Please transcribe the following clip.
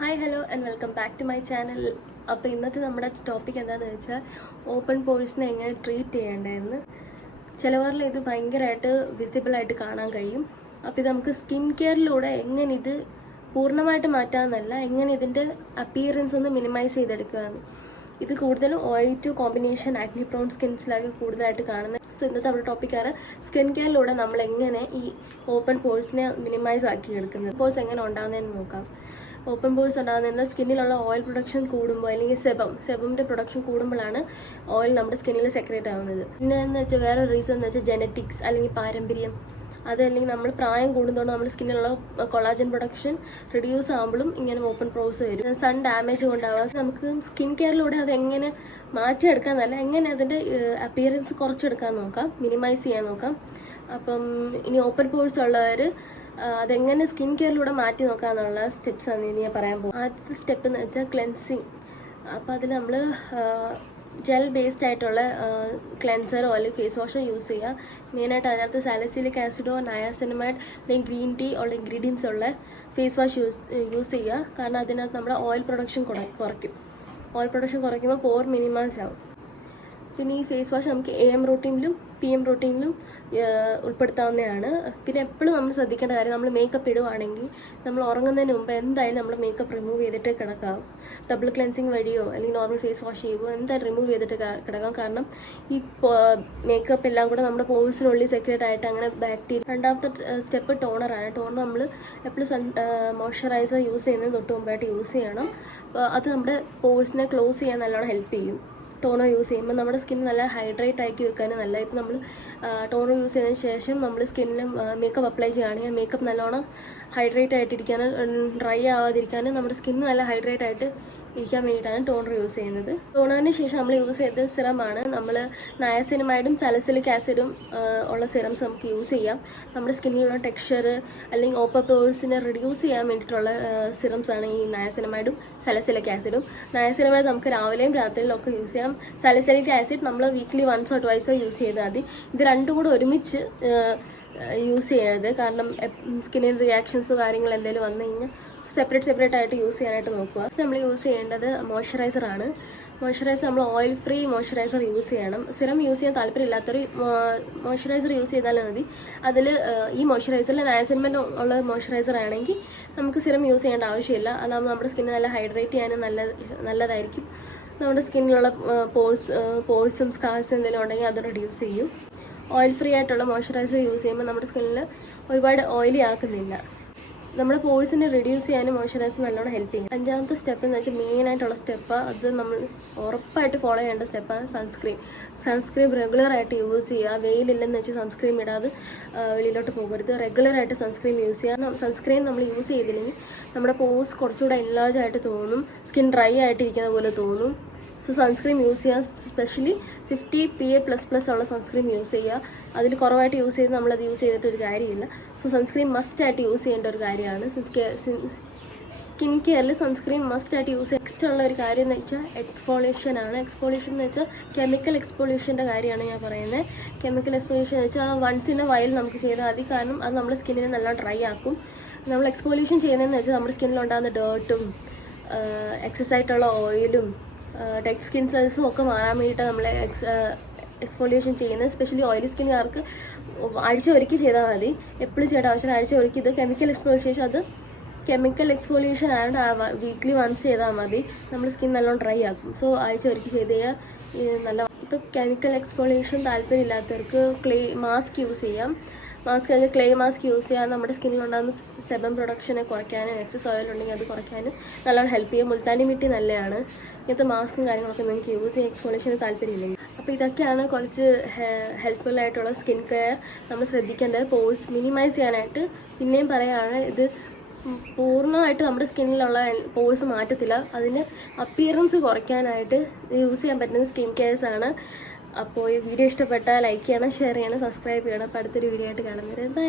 Hi hello and welcome back to my channel. അപ്പോൾ ഇന്നത്തെ നമ്മുടെ ടോപ്പിക് എന്താണെന്ന് വെച്ചാൽ ഓപ്പൺ പോഴ്സിനെ എങ്ങനെ ട്രീറ്റ് ചെയ്യേണ്ടതെന്ന്. ചിലവരിൽ ഇത് ഭയങ്കരമായിട്ട് വിസിബിളായിട്ട് കാണാൻ കഴിയും. അപ്പോൾ ഇത് നമുക്ക് സ്കിൻ കെയറിലൂടെ എങ്ങനെ ഇത് പൂർണ്ണമായിട്ട് മാറ്റാമെന്നല്ല, എങ്ങനെ ഇതിൻ്റെ അപ്പിയറൻസ് ഒന്ന് മിനിമൈസ് ചെയ്തെടുക്കുകയാണ്. ഇത് കൂടുതലും oil to combination acne prone സ്കിൻസിലൊക്കെ കൂടുതലായിട്ട് കാണുന്നത്. സോ ഇന്നത്തെ നമ്മുടെ ടോപ്പിക്കാണ് സ്കിൻ കെയറിലൂടെ നമ്മൾ എങ്ങനെ ഈ ഓപ്പൺ പോഴ്സിനെ മിനിമൈസ് ആക്കി എടുക്കുന്നത്, പോഴ്സ് എങ്ങനെ ഉണ്ടാകുന്നതെന്ന് നോക്കാം. ഓപ്പൺ പോഴ്സ് ഉണ്ടാകുന്നതിന് സ്കിന്നിലുള്ള ഓയിൽ പ്രൊഡക്ഷൻ കൂടുമ്പോൾ അല്ലെങ്കിൽ സെബമിൻ്റെ പ്രൊഡക്ഷൻ കൂടുമ്പോഴാണ് ഓയിൽ നമ്മുടെ സ്കിന്നിൽ സെക്രേറ്റ് ആവുന്നത്. പിന്നെ എന്ന് വെച്ചാൽ വേറെ റീസൺ എന്ന് വെച്ചാൽ ജെനറ്റിക്സ് അല്ലെങ്കിൽ പാരമ്പര്യം. അതല്ലെങ്കിൽ നമ്മൾ പ്രായം കൂടുന്നതുകൊണ്ട് നമ്മുടെ സ്കിന്നിലുള്ള കൊളാജൻ പ്രൊഡക്ഷൻ റിഡ്യൂസ് ആകുമ്പോഴും ഇങ്ങനെ ഓപ്പൺ പോഴ്സ് വരും. സൺ ഡാമേജ് കൊണ്ടാവാം. നമുക്ക് സ്കിൻ കെയറിലൂടെ അത് എങ്ങനെ മാറ്റിയെടുക്കാന്നല്ല, എങ്ങനെ അതിൻ്റെ അപ്പിയറൻസ് കുറച്ചെടുക്കാൻ നോക്കാം, മിനിമൈസ് ചെയ്യാൻ നോക്കാം. അപ്പം ഇനി ഓപ്പൺ പോഴ്സ് ഉള്ളവർ അതെങ്ങനെ സ്കിൻ കെയറിലൂടെ മാറ്റി നോക്കാന്നുള്ള സ്റ്റെപ്സാണ് ഇനി ഞാൻ പറയാൻ പോകും. ആദ്യത്തെ സ്റ്റെപ്പ് എന്ന് വെച്ചാൽ ക്ലെൻസിങ്. അപ്പോൾ അതിൽ നമ്മൾ ജെൽ ബേസ്ഡ് ആയിട്ടുള്ള ക്ലെൻസറോ അല്ലെങ്കിൽ ഫേസ് വാഷോ യൂസ് ചെയ്യുക. മെയിനായിട്ട് അതിനകത്ത് സാലിസിലിക് ആസിഡോ നയാസിനമൈഡ് അല്ലെങ്കിൽ ഗ്രീൻ ടീ ഉള്ള ഇൻഗ്രീഡിയൻസ് ഉള്ള ഫേസ് വാഷ് യൂസ് ചെയ്യുക. കാരണം അതിനകത്ത് നമ്മുടെ ഓയിൽ പ്രൊഡക്ഷൻ കുറയ്ക്കും. ഓയിൽ പ്രൊഡക്ഷൻ കുറയ്ക്കുമ്പോൾ പോർ മിനിമൈസ് ആവും. പിന്നെ ഈ ഫേസ് വാഷ് നമുക്ക് AM റൂട്ടീനിലും PM റൂട്ടീനിലും ഉൾപ്പെടുത്താവുന്നതാണ്. പിന്നെ എപ്പോഴും നമ്മൾ ശ്രദ്ധിക്കേണ്ട കാര്യം, നമ്മൾ മേക്കപ്പ് ഇടുവാണെങ്കിൽ നമ്മൾ ഉറങ്ങുന്നതിന് മുമ്പ് എന്തായാലും നമ്മൾ മേക്കപ്പ് റിമൂവ് ചെയ്തിട്ട് കിടക്കാം. ഡബിൾ ക്ലെൻസിങ് വഴിയോ അല്ലെങ്കിൽ നോർമൽ ഫേസ് വാഷ് ചെയ്യുമ്പോൾ എന്തായാലും റിമൂവ് ചെയ്തിട്ട് കിടക്കാം. കാരണം ഈ മേക്കപ്പ് എല്ലാം കൂടെ നമ്മുടെ പോഴ്സിനുള്ളിൽ സെക്രേറ്റ് ആയിട്ട് അങ്ങനെ ബാക്ടീരിയ. രണ്ടാമത്തെ സ്റ്റെപ്പ് ടോണറാണ്. ടോണർ നമ്മൾ എപ്പോഴും മോയ്സ്ചറൈസർ യൂസ് ചെയ്യുന്നതിന് തൊട്ട് മുമ്പായിട്ട് യൂസ് ചെയ്യണം. അത് നമ്മുടെ പോഴ്സിനെ ക്ലോസ് ചെയ്യാൻ നല്ലോണം ഹെൽപ്പ് ചെയ്യും. ടോണർ യൂസ് ചെയ്യുമ്പോൾ നമ്മുടെ സ്കിൻ നല്ല ഹൈഡ്രേറ്റ് ആക്കി വെക്കാനും നല്ല. ഇപ്പോൾ നമ്മൾ ടോണർ യൂസ് ചെയ്തതിന് ശേഷം നമ്മൾ സ്കിന്നിന് മേക്കപ്പ് അപ്ലൈ ചെയ്യുകയാണെങ്കിൽ മേക്കപ്പ് നല്ലോണം ഹൈഡ്രേറ്റ് ആയിട്ടിരിക്കാനും ഡ്രൈ ആവാതിരിക്കാനും നമ്മുടെ സ്കിന്ന് നല്ല ഹൈഡ്രേറ്റ് ആയിട്ട് ഇരിക്കാൻ വേണ്ടിയിട്ടാണ് ടോണർ യൂസ് ചെയ്യുന്നത്. ടോണറിന് ശേഷം നമ്മൾ യൂസ് ചെയ്ത സിറമാണ് നമ്മൾ നയാസിനമൈഡും സാലിസിലിക് ആസിഡും ഉള്ള സിറംസ് നമുക്ക് യൂസ് ചെയ്യാം. നമ്മുടെ സ്കിന്നിലുള്ള ടെക്സ്ചർ അല്ലെങ്കിൽ ഓപ്പൺ പോഴ്സിനെ റിഡ്യൂസ് ചെയ്യാൻ വേണ്ടിയിട്ടുള്ള സിറംസ് ആണ് ഈ നയാസിനമൈഡും സാലിസിലിക് ആസിഡും. നയാസിനമൈഡ് നമുക്ക് രാവിലെയും രാത്രിയിലും ഒക്കെ യൂസ് ചെയ്യാം. സാലിസിലിക് ആസിഡ് നമ്മൾ വീക്ക്ലി വൺസോ ട്വൈസോ യൂസ് ചെയ്താൽ മതി. ഇത് രണ്ടും കൂടെ ഒരുമിച്ച് യൂസ് ചെയ്യരുത്. കാരണം സ്കിന്നിൽ റിയാക്ഷൻസോ കാര്യങ്ങൾ എന്തെങ്കിലും വന്നു കഴിഞ്ഞാൽ സെപ്പറേറ്റ് ആയിട്ട് യൂസ് ചെയ്യാനായിട്ട് നോക്കുക. നമ്മൾ യൂസ് ചെയ്യേണ്ടത് മോയ്സ്ചറൈസറാണ്. മോയ്സ്ചറൈസർ നമ്മൾ ഓയിൽ ഫ്രീ മോയ്സ്ചറൈസർ യൂസ് ചെയ്യണം. സിറം യൂസ് ചെയ്യാൻ താല്പര്യമില്ലാത്തൊരു മോയ്സ്ചറൈസർ യൂസ് ചെയ്താലും മതി. അതിൽ ഈ മോയ്സ്ചറൈസറിൽ നയാസിനമൈഡ് ഉള്ള മോയ്സ്ചറൈസർ ആണെങ്കിൽ നമുക്ക് സിറം യൂസ് ചെയ്യേണ്ട ആവശ്യമില്ല. അതാകുമ്പോൾ നമ്മുടെ സ്കിന്ന് നല്ല ഹൈഡ്രേറ്റ് ചെയ്യാനും നല്ലതായിരിക്കും. നമ്മുടെ സ്കിന്നിലുള്ള പോഴ്സും സ്കാർസും എന്തെങ്കിലും ഉണ്ടെങ്കിൽ അത് റിഡ്യൂസ് ചെയ്യും. ഓയിൽ ഫ്രീ ആയിട്ടുള്ള മോയ്സ്ചറൈസർ യൂസ് ചെയ്യുമ്പോൾ നമ്മുടെ സ്കിന്നിൽ ഒരുപാട് ഓയിലി ആക്കുന്നില്ല. നമ്മുടെ പോഴ്സിനെ റിഡ്യൂസ് ചെയ്യാനും മോയ്സ്ചറൈസർ നല്ലോണം ഹെൽപ്പ് ചെയ്യും. അഞ്ചാമത്തെ സ്റ്റെപ്പ് എന്ന് വെച്ചാൽ മെയിനായിട്ടുള്ള സ്റ്റെപ്പ്, അത് നമ്മൾ ഉറപ്പായിട്ട് ഫോളോ ചെയ്യേണ്ട സ്റ്റെപ്പാണ് സൺസ്ക്രീൻ റെഗുലറായിട്ട് യൂസ് ചെയ്യുക. വെയിലില്ലെന്ന് വെച്ചാൽ സൺസ്ക്രീൻ ഇടാതെ വെളിയിലോട്ട് പോകരുത്. റെഗുലറായിട്ട് സൺസ്ക്രീൻ യൂസ് ചെയ്യുക. സൺസ്ക്രീൻ നമ്മൾ യൂസ് ചെയ്തില്ലെങ്കിൽ നമ്മുടെ പോഴ്സ് കുറച്ചുകൂടെ എൻലാർജ് ആയിട്ട് തോന്നും, സ്കിൻ ഡ്രൈ ആയിട്ടിരിക്കുന്ന പോലെ തോന്നും. സോ സൺസ്ക്രീൻ യൂസ് ചെയ്യാൻ സ്പെഷ്യലി 50 PA++ ഉള്ള സൺസ്ക്രീൻ യൂസ് ചെയ്യുക. അതിൽ കുറവായിട്ട് യൂസ് ചെയ്ത് നമ്മളത് യൂസ് ചെയ്തിട്ട് ഒരു കാര്യമില്ല. സോ സൺസ്ക്രീൻ മസ്റ്റ് ആയിട്ട് യൂസ് ചെയ്യേണ്ട ഒരു കാര്യമാണ്. സ്കിൻ കെയറിൽ സൺസ്ക്രീൻ മസ്റ്റ് ആയിട്ട് യൂസ് ചെയ്യുക. നെക്സ്റ്റ് ഉള്ള ഒരു കാര്യം എന്ന് വെച്ചാൽ എക്സ്ഫോളിയേഷൻ ആണ്. എക്സ്ഫോളിയേഷൻ എന്ന് വെച്ചാൽ കെമിക്കൽ എക്സ്ഫോളിയേഷൻ്റെ കാര്യമാണ് ഞാൻ പറയുന്നത്. കെമിക്കൽ എക്സ്ഫോളിയേഷൻ എന്ന് വെച്ചാൽ വൺസ് ഇൻ എ വൈൽ നമുക്ക് ചെയ്താൽ മതി. കാരണം അത് നമ്മുടെ സ്കിന്നിനെ നല്ല ഡ്രൈ ആക്കും. നമ്മൾ എക്സ്ഫോളിയേഷൻ ചെയ്യുന്നതെന്ന് വെച്ചാൽ നമ്മുടെ സ്കിന്നിലുണ്ടാകുന്ന ഡേർട്ടും എക്സസ് ആയിട്ടുള്ള ഓയിലും ഡെഡ് സ്കിൻ സെൽസും ഒക്കെ മാറാൻ വേണ്ടിയിട്ട് നമ്മൾ എക്സ്ഫോളിയേഷൻ ചെയ്യുന്നത്. സ്പെഷ്യലി ഓയിലി സ്കിന്നുകാർക്ക് ആഴ്ച ഒരിക്കൽ ചെയ്താൽ മതി. എപ്പോഴും ചെയ്യേണ്ട ആവശ്യം ആഴ്ച ഒരിക്കൽ. ഇത് കെമിക്കൽ എക്സ്ഫോളിയേഷൻ, അത് കെമിക്കൽ എക്സ്ഫോളിയേഷൻ ആയതുകൊണ്ട് വീക്ക്ലി വൺസ് ചെയ്താൽ മതി. നമ്മുടെ സ്കിൻ നല്ലോണം ഡ്രൈ ആക്കും. സോ ആഴ്ച ഒരിക്കൽ ചെയ്ത് കഴിഞ്ഞാൽ നല്ല. ഇപ്പോൾ കെമിക്കൽ എക്സ്ഫോളിയേഷൻ താല്പര്യമില്ലാത്തവർക്ക് മാസ്ക് യൂസ് ചെയ്യാം. ക്ലേ മാസ്ക് യൂസ് ചെയ്യാൻ നമ്മുടെ സ്കിന്നിലുണ്ടാകുന്ന സെബം പ്രൊഡക്ഷനെ കുറയ്ക്കാനും എക്സസ് ഓയിൽ ഉണ്ടെങ്കിൽ അത് കുറയ്ക്കാനും നല്ലോണം ഹെൽപ്പ് ചെയ്യും. മുൾത്താനി മിട്ടി നല്ലതാണ്. ഇങ്ങനത്തെ മാസ്കും കാര്യങ്ങളൊക്കെ നിങ്ങൾക്ക് യൂസ് ചെയ്യാൻ എക്സ്ഫോളിയേഷന് താല്പര്യമില്ലെങ്കിൽ. അപ്പോൾ ഇതൊക്കെയാണ് കുറച്ച് ഹെൽപ്ഫുൾ ആയിട്ടുള്ള സ്കിൻ കെയർ നമ്മൾ ശ്രദ്ധിക്കേണ്ടത് പോഴ്സ് മിനിമൈസ് ചെയ്യാനായിട്ട്. പിന്നെയും പറയുകയാണ്, ഇത് പൂർണ്ണമായിട്ട് നമ്മുടെ സ്കിന്നിലുള്ള പോഴ്സ് മാറ്റത്തില്ല. അതിന് അപ്പിയറൻസ് കുറയ്ക്കാനായിട്ട് യൂസ് ചെയ്യാൻ പറ്റുന്ന സ്കിൻ കെയർസാണ്. അപ്പോൾ ഈ വീഡിയോ ഇഷ്ടപ്പെട്ടാൽ ലൈക്ക് ചെയ്യണം, ഷെയർ ചെയ്യണം, സബ്സ്ക്രൈബ് ചെയ്യണം. അപ്പോൾ അടുത്തൊരു വീഡിയോ ആയിട്ട് കാണുന്നത്. ബൈ.